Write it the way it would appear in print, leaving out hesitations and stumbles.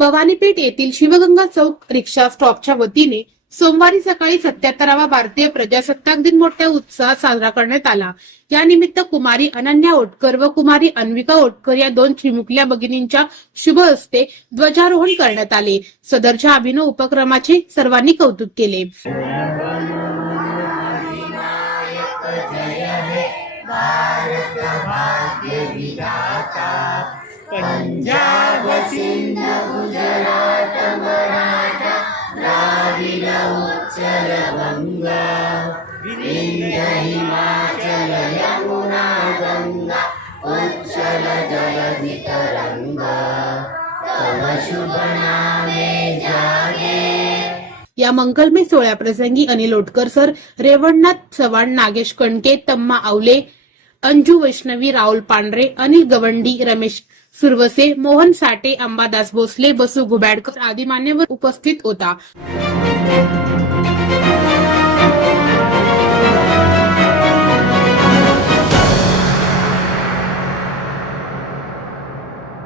भवानीपेठ येथील शिवगंगा चौक रिक्षा स्टॉपच्या वतीने सोमवारी सकाळी 77वा भारतीय प्रजासत्ताक दिन मोठ्या उत्साहात साजरा करण्यात आला। या निमित्त कुमारी अनन्या ओटकर व कुमारी अन्विका ओटकर या दोन चिमुकल्या भगिनींच्या शुभ हस्ते ध्वजारोहण करण्यात आले। सदरच्या अभिनव उपक्रमाचे सर्वांनी कौतुक केले। पंजाब सिंध गुजरात मराठा द्राविड उत्कल गंगा विंध्य हिमाचल यमुना गंगा उच्चल जलधि तरंगा तव शुभ नामे जागे। या मंगलमय सोहळ्याप्रसंगी अनिल ओटकर सर, रेवणनाथ चव्हाण, नागेश कणके, तम्मा आवले, अंजू वैष्णवी, राहुल पांढरे, अनिल गवंडी, रमेश सुरवसे, मोहन साठे, अंबादास भोसले, बसू घुबॅडकर आदी मान्यवर उपस्थित होता।